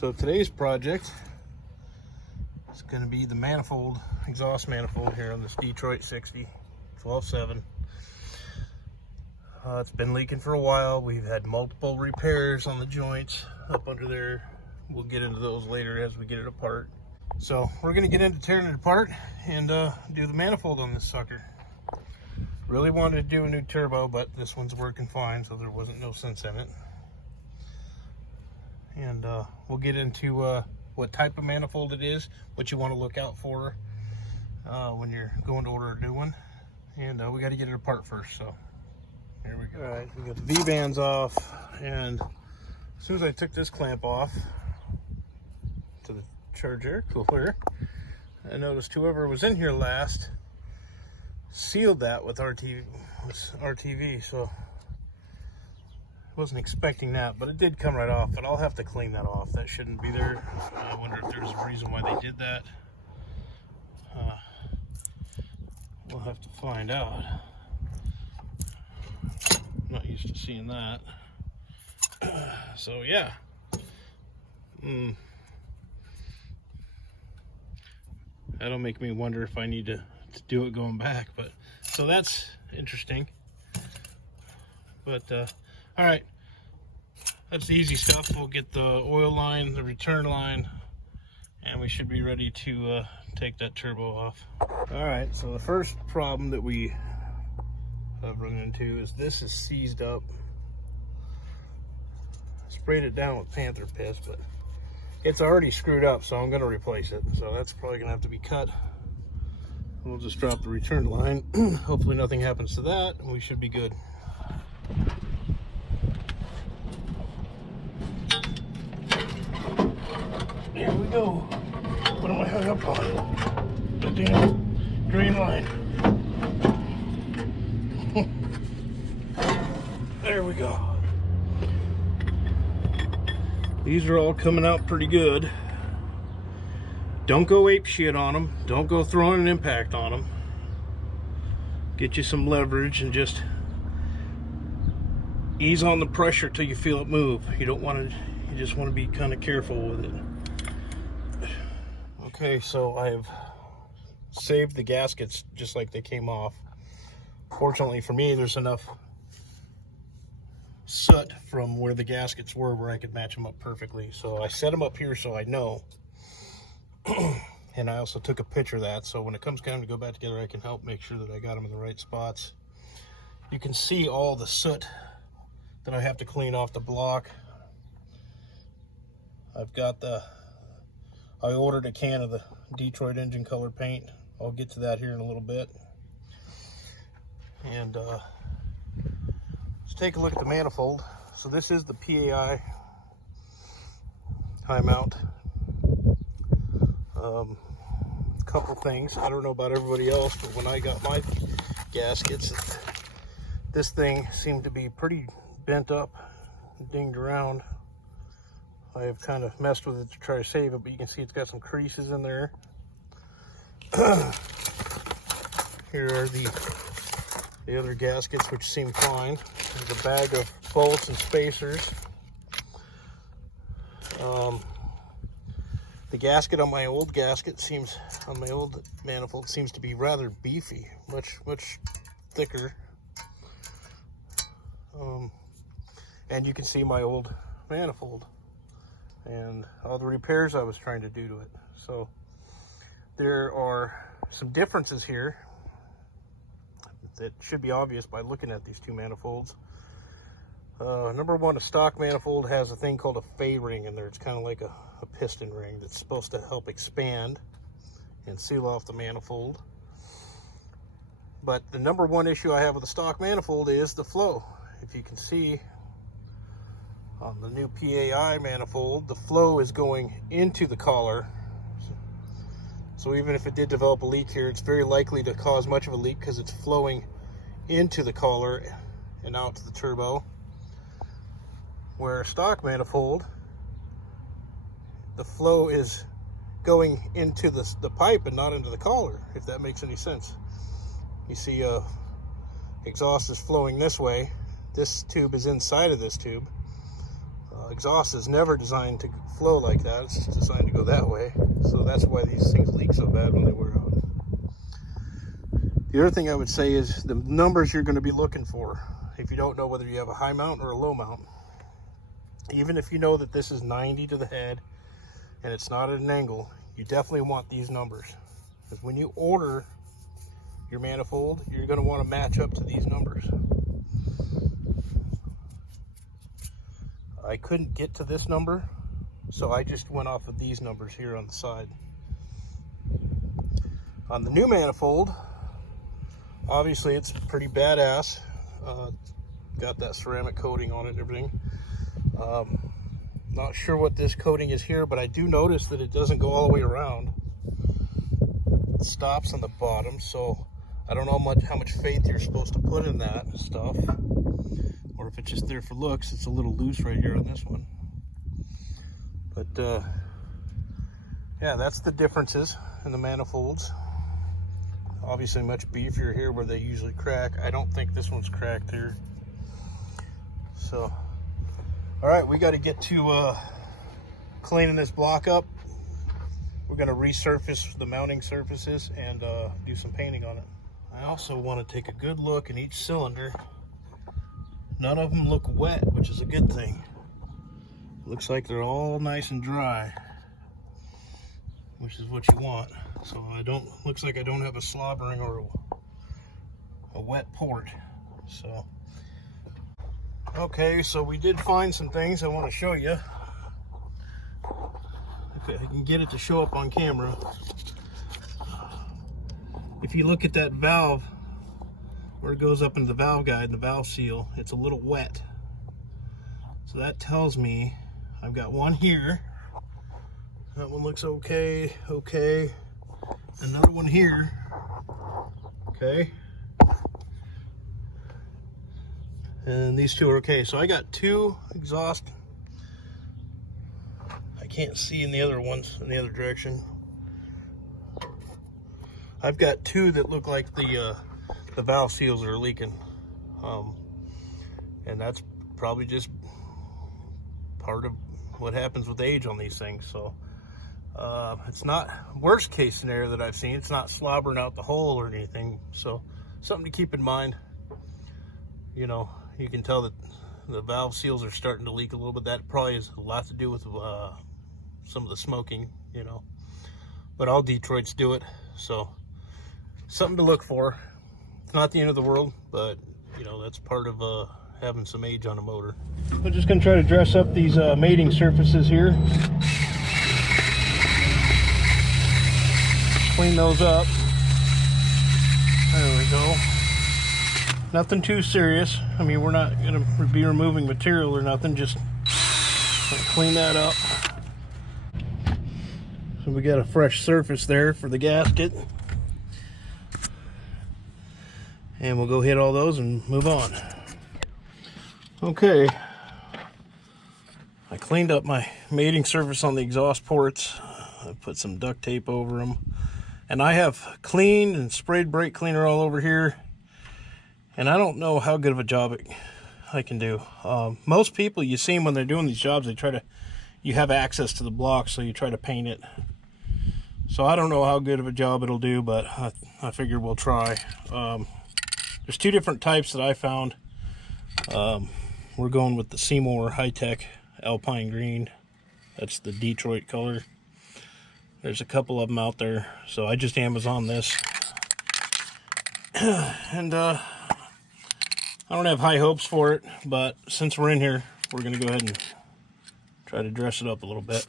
So today's project is going to be the manifold, exhaust manifold here on this Detroit 60 12.7. It's been leaking for a while. We've had multiple repairs on the joints up under there. We'll get into those later as we get it apart. So we're going to get into tearing it apart and do the manifold on this sucker. Really wanted to do a new turbo, but this one's working fine, so there wasn't no sense in it. And we'll get into what type of manifold it is, what you want to look out for when you're going to order a new one. And we got to get it apart first, so here we go. All right, we got the V-bands off, and as soon as I took this clamp off to the charge air cooler, I noticed whoever was in here last sealed that with RTV, so wasn't expecting that, but it did come right off. But I'll have to clean that off. That shouldn't be there. I wonder if there's a reason why they did that. We'll have to find out. Not used to seeing that. So yeah. That'll make me wonder if I need to do it going back. But so that's interesting. But all right, that's the easy stuff. We'll get the oil line, the return line, and we should be ready to take that turbo off. All right, so the first problem that we have run into is this is seized up. Sprayed it down with panther piss, but it's already screwed up, so I'm going to replace it. So that's probably going to have to be cut. We'll just drop the return line. Hopefully nothing happens to that, and we should be good. Here we go. What am I hung up on? The damn drain line. There we go. These are all coming out pretty good. Don't go ape shit on them. Don't go throwing an impact on them. Get you some leverage and just ease on the pressure till you feel it move. You don't want to, you just want to be kind of careful with it. Okay, so I've saved the gaskets just like they came off. Fortunately for me, there's enough soot from where the gaskets were where I could match them up perfectly. So I set them up here so I know. And I also took a picture of that, so when it comes time to go back together, I can help make sure that I got them in the right spots. You can see all the soot that I have to clean off the block. I've got I ordered a can of the Detroit engine color paint. I'll get to that here in a little bit. And let's take a look at the manifold. So this is the PAI high mount. Couple things. I don't know about everybody else, but when I got my gaskets, this thing seemed to be pretty bent up, dinged around. I have kind of messed with it to try to save it, but you can see it's got some creases in there. Here are the other gaskets, which seem fine. There's a bag of bolts and spacers. The gasket on my old manifold seems to be rather beefy, much thicker. And you can see my old manifold and all the repairs I was trying to do to it. So there are some differences here that should be obvious by looking at these two manifolds. Number one, a stock manifold has a thing called a fay ring in there. It's kind of like a piston ring that's supposed to help expand and seal off the manifold. But the number one issue I have with the stock manifold is the flow. If you can see on the new PAI manifold, the flow is going into the collar. So even if it did develop a leak here, it's very likely to cause much of a leak because it's flowing into the collar and out to the turbo. Where a stock manifold, the flow is going into the pipe and not into the collar, if that makes any sense. You see exhaust is flowing this way. This tube is inside of this tube. Exhaust is never designed to flow like that. It's designed to go that way. So that's why these things leak so bad when they wear out. The other thing I would say is the numbers you're going to be looking for. If you don't know whether you have a high mount or a low mount, even if you know that this is 90 to the head and it's not at an angle, you definitely want these numbers. Because when you order your manifold, you're going to want to match up to these numbers. I couldn't get to this number, so I just went off of these numbers here on the side. On the new manifold, obviously it's pretty badass. Got that ceramic coating on it and everything. Not sure what this coating is here, but I do notice that it doesn't go all the way around. It stops on the bottom, so I don't know how much faith you're supposed to put in that stuff, or if it's just there for looks. It's a little loose right here on this one. But yeah, that's the differences in the manifolds. Obviously much beefier here where they usually crack. I don't think this one's cracked here. So, all right, we got to get to cleaning this block up. We're going to resurface the mounting surfaces and do some painting on it. I also want to take a good look in each cylinder. None of them look wet, which is a good thing. Looks like they're all nice and dry, which is what you want. So looks like I don't have a slobbering or a wet port. So, okay, so we did find some things I want to show you. If I can get it to show up on camera. If you look at that valve, where it goes up into the valve guide and the valve seal, it's a little wet. So that tells me I've got one here. That one looks okay, okay. Another one here, okay. And these two are okay. So I got two exhaust. I can't see in the other ones in the other direction. I've got two that look like the valve seals are leaking, and that's probably just part of what happens with age on these things. So it's not worst case scenario that I've seen. It's not slobbering out the hole or anything. So something to keep in mind. You know, you can tell that the valve seals are starting to leak a little bit. That probably has a lot to do with some of the smoking, you know, but all Detroits do it. So something to look for. It's not the end of the world, but you know, that's part of having some age on a motor. We're just going to try to dress up these mating surfaces here. Clean those up. There we go. Nothing too serious. I mean, we're not going to be removing material or nothing, just clean that up. So we got a fresh surface there for the gasket. And we'll go hit all those and move on. Okay. I cleaned up my mating surface on the exhaust ports. I put some duct tape over them. And I have cleaned and sprayed brake cleaner all over here. And I don't know how good of a job I can do. Most people, you see them when they're doing these jobs, you have access to the block, so you try to paint it. So I don't know how good of a job it'll do, but I figured we'll try. There's two different types that I found. We're going with the Seymour High-Tech Alpine Green. That's the Detroit color. There's a couple of them out there, so I just Amazoned this. And I don't have high hopes for it, but since we're in here, we're going to go ahead and try to dress it up a little bit.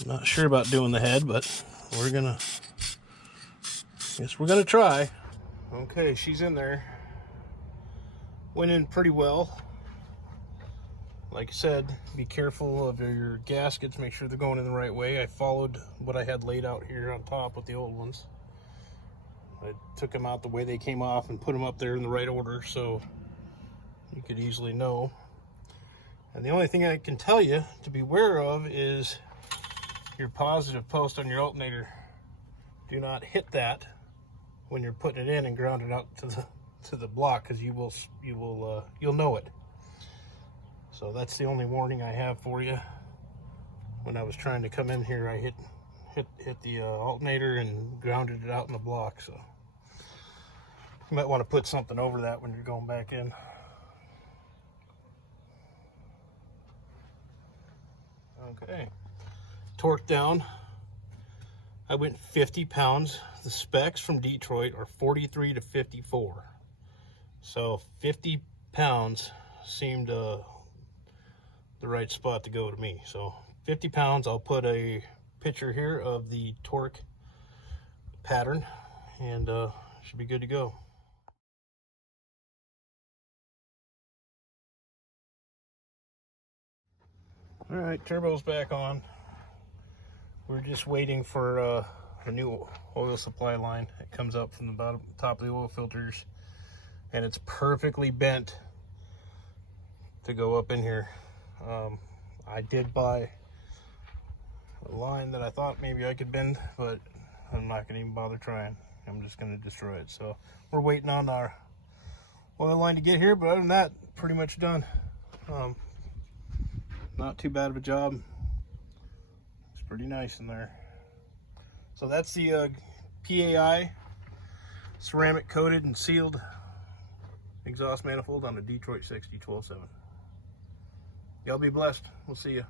I'm not sure about doing the head, but we're gonna try. Okay, she's in there. Went in pretty well. Like I said, be careful of your gaskets, make sure they're going in the right way. I followed what I had laid out here on top with the old ones. I took them out the way they came off and put them up there in the right order so you could easily know. And the only thing I can tell you to be aware of is your positive post on your alternator. Do not hit that when you're putting it in and ground it out the block, because you'll know it. So that's the only warning I have for you. When I was trying to come in here, I hit the alternator and grounded it out in the block. So you might want to put something over that when you're going back in. Okay, torque down. I went 50 pounds. The specs from Detroit are 43 to 54. So 50 pounds seemed the right spot to go to me. So 50 pounds, I'll put a picture here of the torque pattern, and should be good to go. All right, turbo's back on. We're just waiting for a new oil supply line. It comes up from the top of the oil filters, and it's perfectly bent to go up in here. I did buy a line that I thought maybe I could bend, but I'm not gonna even bother trying. I'm just gonna destroy it. So we're waiting on our oil line to get here, but other than that, pretty much done. Not too bad of a job. It's pretty nice in there. So that's the PAI ceramic coated and sealed exhaust manifold on the Detroit 60 12.7. Y'all be blessed. We'll see you.